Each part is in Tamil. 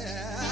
yeah.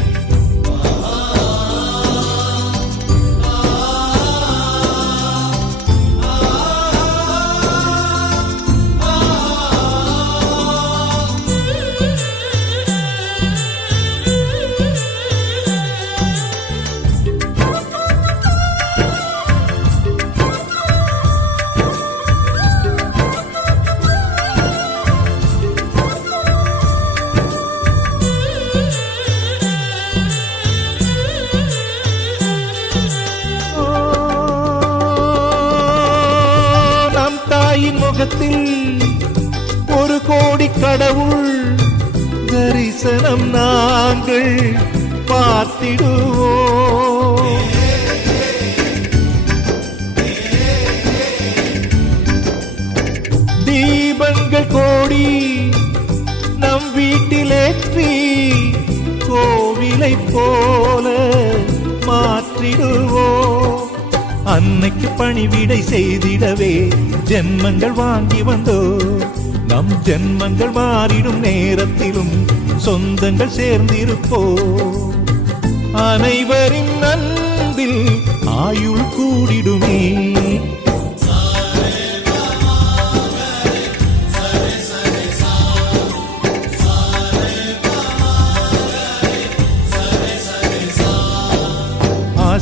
லோகத்தில் ஒரு கோடி கடவுள் தரிசனம் நாங்கள் பார்த்திடுவோம். தீபங்கள் கோடி நம் வீட்டிலேற்றி கோவிலை போல மாற்றிடுவோம். அன்னைக்கு பணிவிடை செய்திடவே ஜென்மங்கள் வாங்கி வந்தோ. நம் ஜென்மங்கள் மாறிடும் நேரத்திலும் சொந்தங்கள் சேர்ந்திருப்போ. அனைவரின் அன்பில் ஆயுள் கூடிடுமே.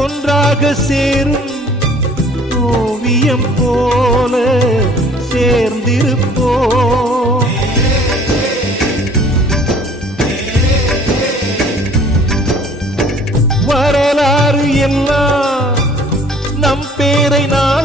ஒன்றாக சேரும் ஓவியம் போல சேர்ந்திருப்போம். வரலாறு எல்லாம் நம் பேரை நான்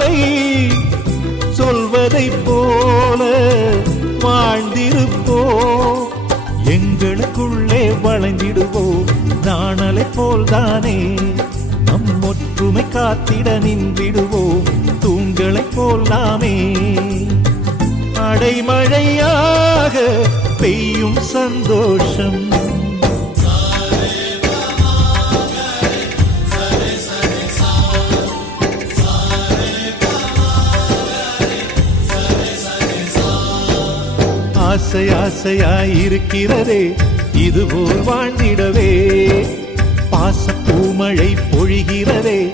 காத்திட நின்றிடுவோம். தூண்களை போல் நாமே. அடைமழையாக பெய்யும் சந்தோஷம். ஆசை ஆசையாயிருக்கிறதே இதுபோல் வாழ்ந்திடவே. பாச பூமழை பொழிகிறதே